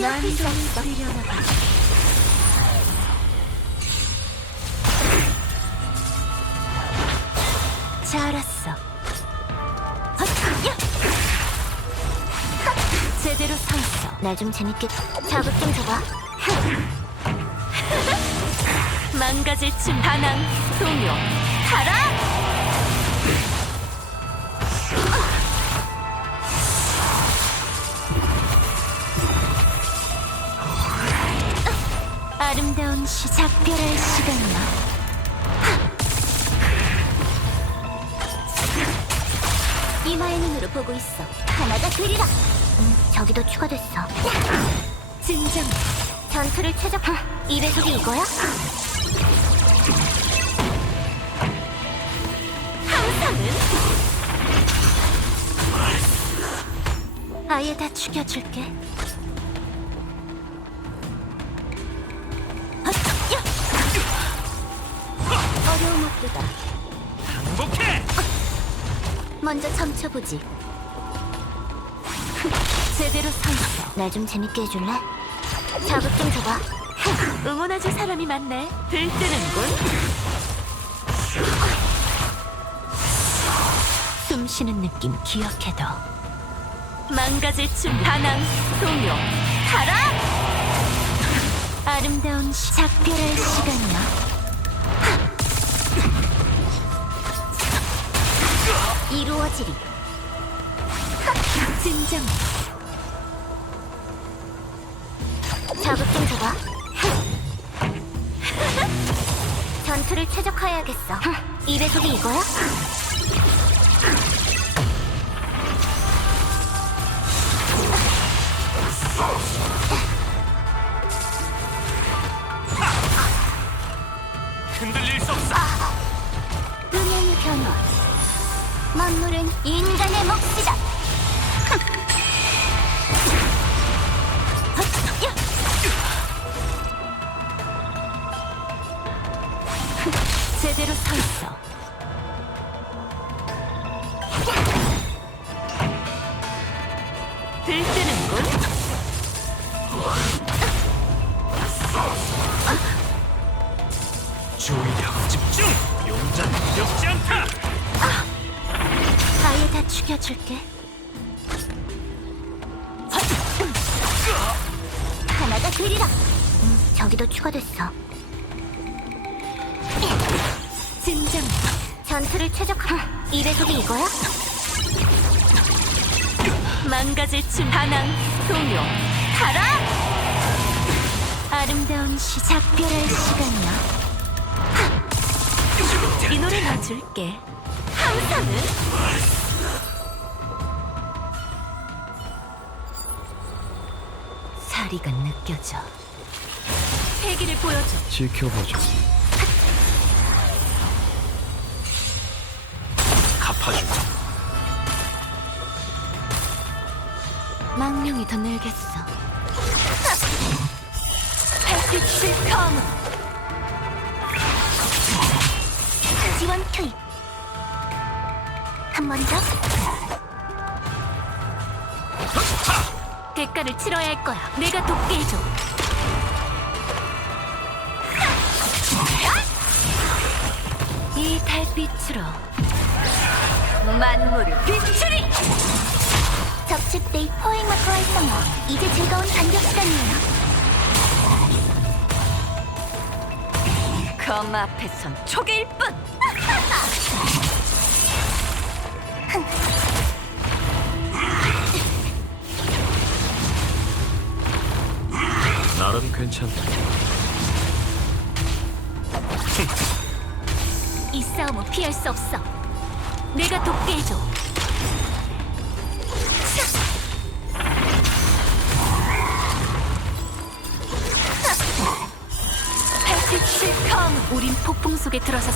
끼어들 수난 없어. 들여다봐. 잘했어. 헛, 야! 헛, 제대로 서 있어. 날 좀 재밌게 자극 좀 줘봐. 망가질 춤 반항 동요 가라 시 작별할 시간이야 이마의 눈으로 보고 있어. 하나가 그리라. 음, 저기도 추가됐어. 진정 전투를 최적. 이 배속이 이거야? 항상은 아예 다 죽여줄게 없도다. 행복해! 먼저 점쳐보지. 제대로 서 있어 날 좀 재밌게 해줄래? 자극 좀 줘봐. 응원해줄 사람이 많네 들뜨는군 숨 쉬는 느낌 기억해둬 망가질 춤 반항 동요 가라 아름다운 시 작별할 시간이야 이루어지리. 진정 자극 좀 줘봐. 전투를 최적화해야겠어. 이 배속이 이거야? 만물은 인간의 몫이다. 제대로 서 있어 들뜨는군 주의력 집중! 용자는 두렵지 않다! 다 죽여줄게 하나가 그리라. 음, 저기도 추가됐어. 진정 전투를 최적화. 이 배속이 이거야? 망가질 춤 반항 동요 가라 아름다운 시 작별할 시간이야 이 노래 넣어줄게 항상은 사리가 느껴져 패기를 보여줘 지켜보죠. 갚아주마. 망령이 더 늘겠어 햇빛을 검은 지원 투입. 한 번 더. 대가를 치러야 할 거야 내가 돕게 해줘 이 달빛으로 만물을 비추리 적집대의 포획마크 활성화. 이제 즐거운 반격 시간이에요. 검 앞에선 초계일 뿐 괜찮다. 이 싸움은 피할 수 없어. 내가 돕게 해줘. 우린 폭풍 속에 들어섰어.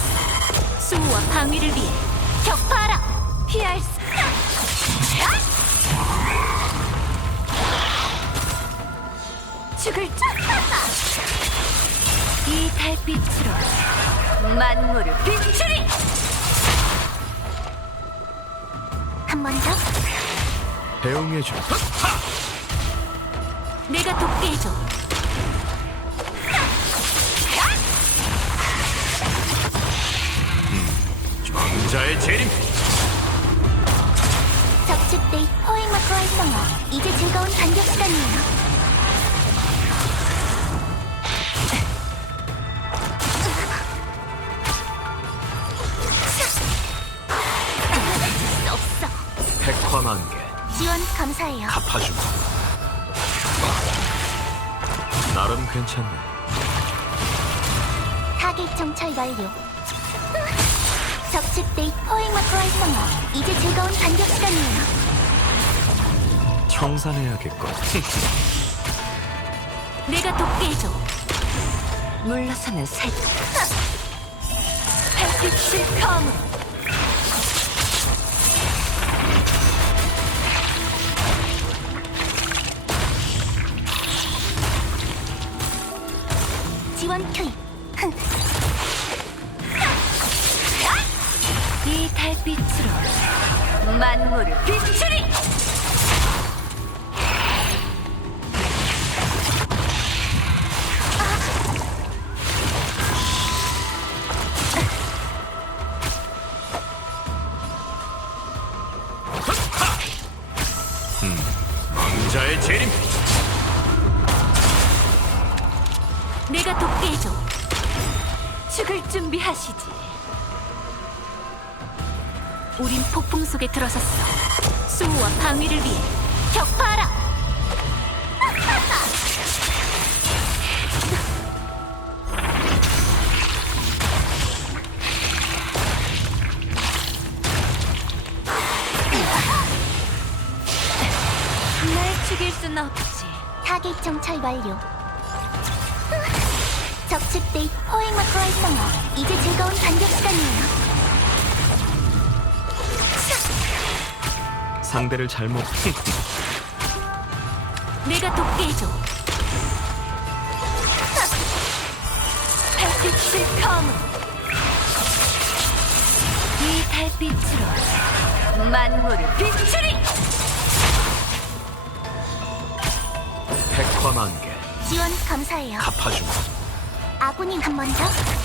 수호와 방위를 위해 격파하라. 피할 수. 죽을 줄. 이 달빛으로 만물을 비추리! 한 번 더. 대응해줘. 내가 돕게 해줘. 왕자의 재림 적집대 포획마크 활성화. 이제 즐거운 반격 시간이에요. 백화만개 지원 감사해요. 갚아주마 나름 괜찮네 타겟 정찰 완료. 적집대 포획 마크 활성화. 이제 즐거운 반격 시간이에요. 청산해야겠군 내가 돕게 해줘. 물러서면 살. 햇빛 지원 투입. 흥. 이 달빛으로 만물을 비추리. 죽을 준비하시지. 우린 폭풍 속에 들어섰어. 수호와 방위를 위해 격파하라. 날 죽일 순 없지. 타겟 정찰 완료. 적집대 포획 마크 활성화. 이제 즐거운 반격 시간이에요. 상대를 잘못 내가 돕게 해줘. 달빛을 검. 이 달빛으로 만물을 비추리. 백화만개 지원 감사해요. 갚아주마 아군이 한번 더.